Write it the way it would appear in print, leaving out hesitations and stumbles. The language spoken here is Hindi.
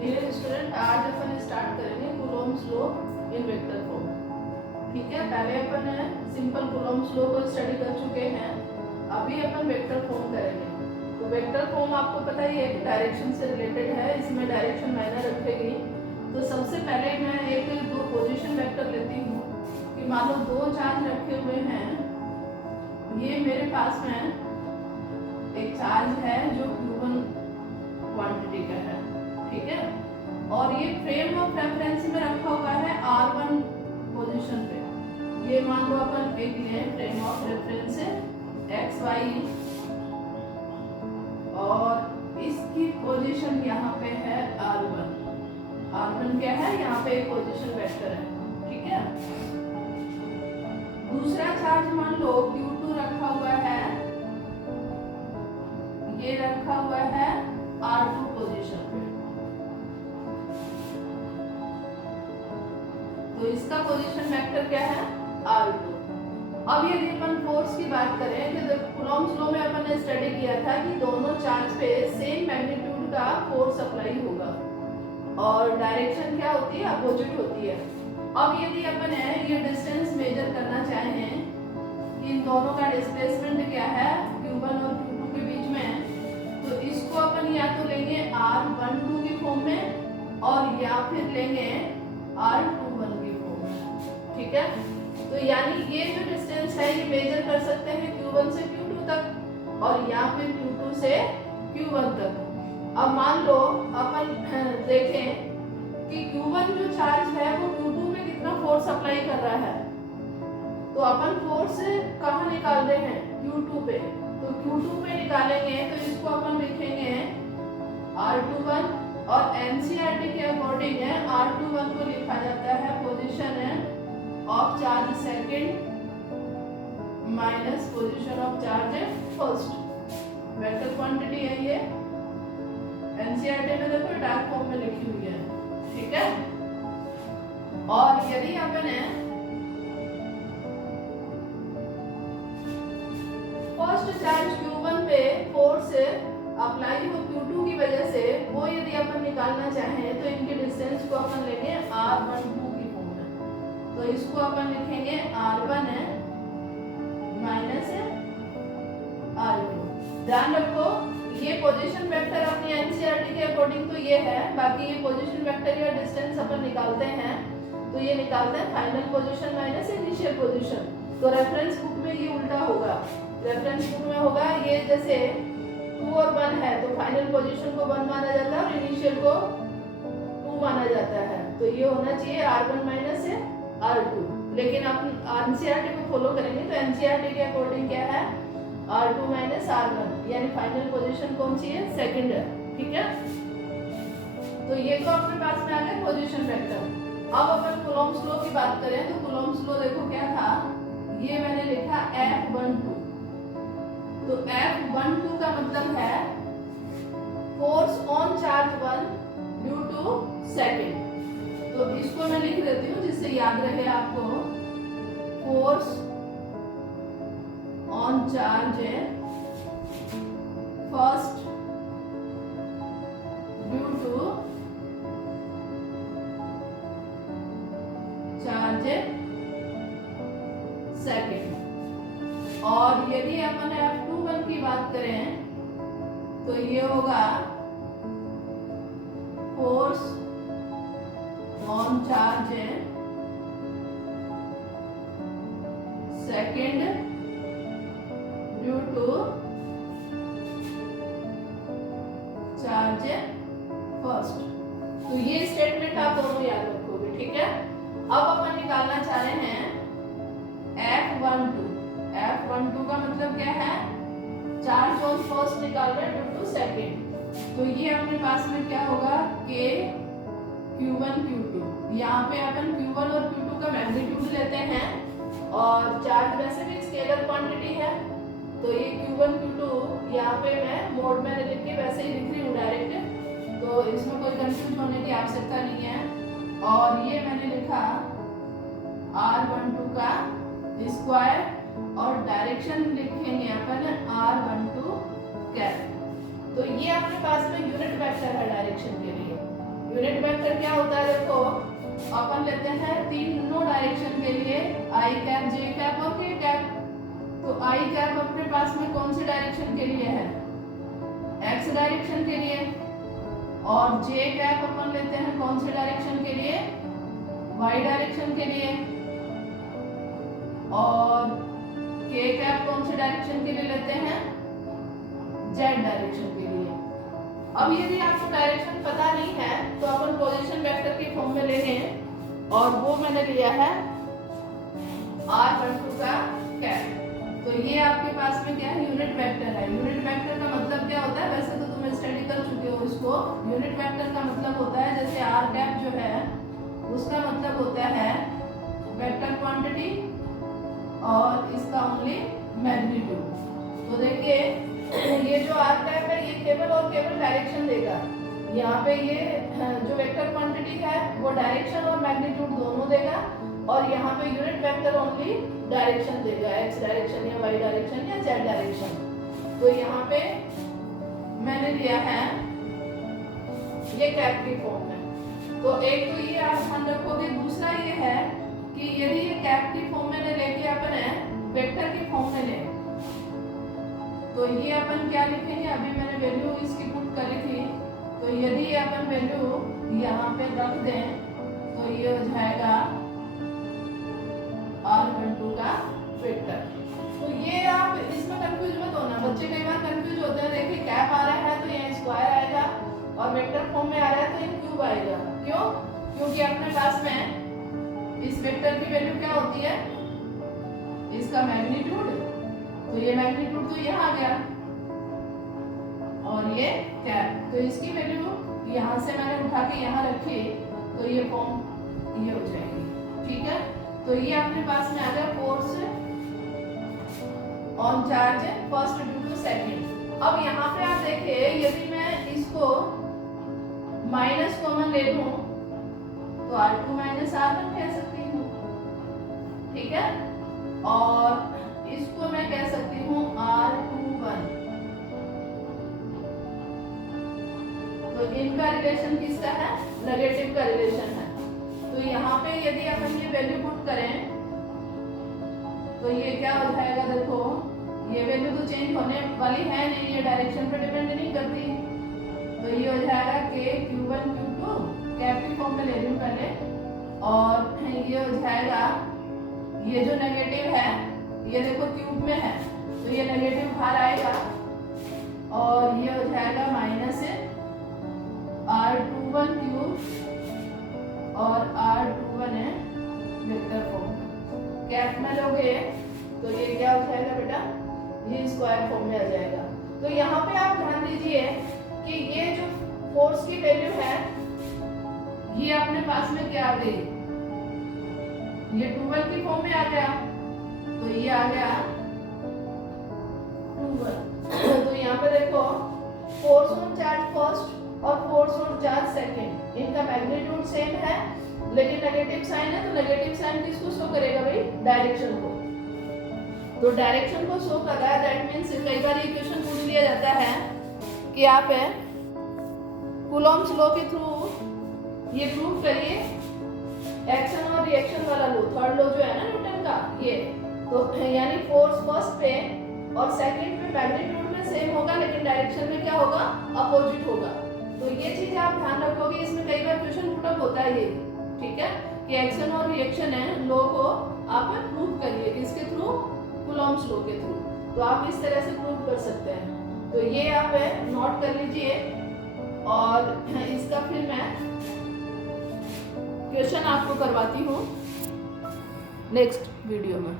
डियर स्टूडेंट, आज अपन स्टार्ट करेंगे Coulomb's law in vector form. ठीक है, पहले अपन सिंपल कूलॉम्स लॉ को स्टडी कर चुके हैं, अभी अपन वेक्टर फॉर्म करेंगे। तो वेक्टर फॉर्म आपको पता ही है कि डायरेक्शन से रिलेटेड है, इसमें डायरेक्शन मायने रखेगी। तो सबसे पहले मैं एक दो पोजीशन वेक्टर लेती हूँ कि मान लो दो चार्ज रखे हुए हैं। ये मेरे पास में एक चार्ज है जो Q1 क्वांटिटी का है, ठीक है, और ये फ्रेम ऑफ रेफरेंस में रखा हुआ है R1 पोजीशन पे। ये मान लो अपन एक लिए फ्रेम ऑफ रेफरेंस XY और इसकी पोजीशन यहाँ पे है R1। R1 क्या है, यहाँ पे एक पोजीशन वेक्टर है, ठीक है। दूसरा चार्ज मान लो Q2 रखा हुआ है, ये रखा हुआ है R2 पोजीशन पे। तो इसका पोजीशन वेक्टर क्या है, R2। अब यदि अपन फोर्स की बात करें तो कूलॉम्स लॉ में अपन ने स्टडी किया था कि दोनों चार्ज पे सेम मैग्नीट्यूड का फोर्स अप्लाई होगा और डायरेक्शन क्या होती है, अपोजिट होती है। अब यदि अपन ये डिस्टेंस मेजर करना चाहें कि इन दोनों का डिस्प्लेसमेंट क्या है Q1 और Q2 के बीच में, तो इसको अपन या तो लेंगे R12 की फॉर्म में और या फिर लेंगे R21 की फॉर्म में, ठीक है। तो यानी ये जो डिस्टेंस है ये मेजर कर सकते हैं Q1 से Q2 तक और या फिर Q2 से Q1 तक। अब मान लो अपन देखें कि Q1 जो चार्ज है वो Q2 में कितना फोर्स अप्लाई कर रहा है, तो अपन फोर्स कहाँ निकाल रहे हैं, Q2 पे। तो Q2 पे निकालेंगे तो इसको अपन लिखेंगे R21 और एनसीईआरटी के अकॉर्डिंग है R21 को लिखा जाता है पोजीशन है of charge second minus position of charge first. Vector quantity है ये, एनसीईआरटी में देखो डार्क फॉर्म में लिखी हुई है, ठीक है। और यदि अपन फर्स्ट चार्ज Q1 पे फोर्स अप्लाई हो Q2 की वजह से, वो यदि अपन निकालना चाहें तो इनके डिस्टेंस को अपन लेंगे R12 की फॉर्म में। तो इसको अपन लिखेंगे R1 माइनस R2। ध्यान रखो ये पोजीशन वेक्टर अपनी एनसीईआरटी के अकॉर्डिंग तो ये है, बाकी ये पोजीशन वेक्टर या डिस्टेंस अपन निकालते हैं तो ये निकालते हैं final position minus initial position. तो रेफरेंस बुक में ये उल्टा होगा, रेफरेंस बुक में होगा ये जैसे 2 और 1 है तो फाइनल पोजीशन को 1 माना जाता है और इनिशियल को 2 माना जाता है। तो ये होना चाहिए R1 माइनस R2, लेकिन अपन एनसीईआरटी को फॉलो करेंगे तो एनसीईआरटी के अकॉर्डिंग क्या है R2 माइनस R1, यानी फाइनल पोजीशन कौन सी है, सेकंड है, ठीक है। तो ये तो अपने पास में आ गया पोजीशन वेक्टर। अब अपन कूलॉम्स लॉ की बात करें तो कूलॉम्स लॉ देखो क्या था, ये मैंने लिखा F12। तो F12 का मतलब है force on charge 1 due to second. तो इसको मैं लिख देती हूँ जिससे याद रहे आपको, force on charge first due to charge second. और यदि अपन F21 की बात करें तो ये होगा force on charge second due to charge first. तो ये स्टेटमेंट आप दोनों याद रखोगे, ठीक है। अब अपन निकालना चाह रहे हैं F12। F12 का मतलब क्या है, चार्ज ऑन फर्स्ट निकाल रहे हैं ड्यू टू सेकंड। तो ये अपने पास में क्या होगा, K Q1 Q2। यहाँ पे अपन Q1 और Q2 का मैग्नीट्यूड लेते हैं और चार्ज वैसे भी स्केलर क्वांटिटी है, तो ये Q1 Q2 यहाँ पे मैं मोड में लिख के वैसे ही लिख रही हूँ डायरेक्ट, तो इसमें कोई कंफ्यूज होने की आवश्यकता नहीं है। और ये मैंने लिखा R12 का स्क्वायर और डायरेक्शन लिखेंगे अपन R12 कैप। तो ये अपने पास में यूनिट वेक्टर है डायरेक्शन के लिए। वेक्टर क्या होता है, देखो अपन लेते हैं तीनों डायरेक्शन के लिए आई कैप, जे कैप और के कैप। तो आई कैप अपने पास में कौन सी डायरेक्शन के लिए है, एक्स डायरेक्शन के लिए, और जे कैप अपन लेते हैं कौन से डायरेक्शन के लिए, वाई डायरेक्शन के लिए, और के कैप कौन से डायरेक्शन के लिए लेते हैं, जेड डायरेक्शन के लिए। अब यदि आपको डायरेक्शन पता नहीं है तो अपन पोजीशन वेक्टर के फॉर्म में लेंगे, और वो मैंने लिया है r12 का कैप। तो ये आपके पास में क्या है, यूनिट वेक्टर है। यूनिट वेक्टर का मतलब क्या होता है, वैसे तो तुम स्टडी कर चुके हो इसको। यूनिट वेक्टर का मतलब होता है, जैसे r कैप जो है उसका मतलब होता है वेक्टर क्वांटिटी और इसका ओनली मैग्नीट्यूड। तो देखिए ये जो r कैप है ये केवल और केवल डायरेक्शन देगा। यहाँ पे ये जो वेक्टर क्वांटिटी है वो डायरेक्शन और मैग्नीट्यूड दोनों देगा, और यहाँ पे यूनिट वेक्टर ओनली डायरेक्शन देगा, एक्स डायरेक्शन या वाई डायरेक्शन या जेड डायरेक्शन। तो यहाँ पे मैंने लिया है ये कैप की फॉर्म में। तो एक तो ये आप ध्यान रखोगे, दूसरा ये है कि यदि ये कैप की फॉर्म में लेके अपन वेक्टर की फॉर्म में ले, तो ये अपन क्या लिखेंगे, अभी मैंने वैल्यू इसकी पुट करी थी, तो यदि अपन वैल्यू यहाँ पे रख दें तो ये हो जाएगा r12 का वेक्टर। तो ये आप इसमें कंफ्यूज मत होना, बच्चे कई बार कंफ्यूज होते हैं। देखिए कैप आ रहा है तो ये स्क्वायर आएगा, और वेक्टर फॉर्म में आ रहा है तो ये क्यूब आएगा। क्यों? क्योंकि अपने पास में इस वेक्टर की वैल्यू क्या होती है, इसका मैग्नीट्यूड। तो ये मैग्नीट्यूड तो यहाँ आ गया, और ये कैप, तो इसकी वैल्यू यहाँ से मैंने उठा के यहाँ रखी, तो ये फॉर्म ये हो जाएगी। ठीक है, तो ये अपने पास में आ गया force on charge first due to second. अब यहाँ पे आप देखिए, यदि मैं इसको माइनस कॉमन ले लूं तो r2 माइनस r1 कह सकती हूँ। ठीक है, और इसको मैं कह सकती हूँ r21। तो इनका रिलेशन किसका है, नेगेटिव का रिलेशन है। तो यहाँ पे यदि अपन ये वैल्यू पुट करें तो ये क्या हो जाएगा, देखो ये वैल्यू तो चेंज होने वाली है नहीं, ये डायरेक्शन पे डिपेंड नहीं करती। तो ये हो जाएगा k q1 q2, कैप की फॉर्म में ले लूं पहले, और ये हो जाएगा, ये जो नेगेटिव है ये देखो क्यूब में है तो ये नेगेटिव बाहर आएगा, और ये हो जाएगा माइनस r21 क्यूब और r21 है वेक्टर फॉर्म। कैप में लोगे तो ये क्या हो जाएगा बेटा, ये स्क्वायर फॉर्म में आ जाएगा। तो यहाँ पे आप ध्यान दीजिए कि ये जो फोर्स की वैल्यू है ये अपने पास में क्या आ गई, ये 12 की फॉर्म में आ गया, तो ये आ गया 12। तो यहाँ पे देखो फोर्स ऑन चार्ज फर्स्ट और फोर्स ऑन चार्ज सेकंड, इनका मैग्नीट्यूड सेम है लेकिन नेगेटिव साइन है। तो नेगेटिव साइन किसको शो करेगा भाई, डायरेक्शन को। तो डायरेक्शन को शो कर रहा है, दैट मींस कई बार ये क्वेश्चन पूछ लिया जाता है कि आप कूलॉम्स लॉ के थ्रू ये प्रूव करिए एक्शन और रिएक्शन वाला लॉ, थर्ड लॉ जो है ना न्यूटन का, ये तो यानी फोर्स फर्स्ट पे और सेकंड पे मैग्नीट्यूड में सेम होगा लेकिन डायरेक्शन में क्या होगा, अपोजिट होगा। तो ये चीज आप ध्यान रखोगे, इसमें कई बार क्वेश्चन पुटअप होता है ये। ठीक है, कि एक्शन और रिएक्शन है लॉ को आप प्रूव करिए, किसके थ्रू, कूलॉम्स लॉ के थ्रू। तो आप इस तरह से प्रूव कर सकते हैं। तो ये आप नोट कर लीजिए, और इसका फिर मैं क्वेश्चन आपको करवाती हूँ नेक्स्ट वीडियो में।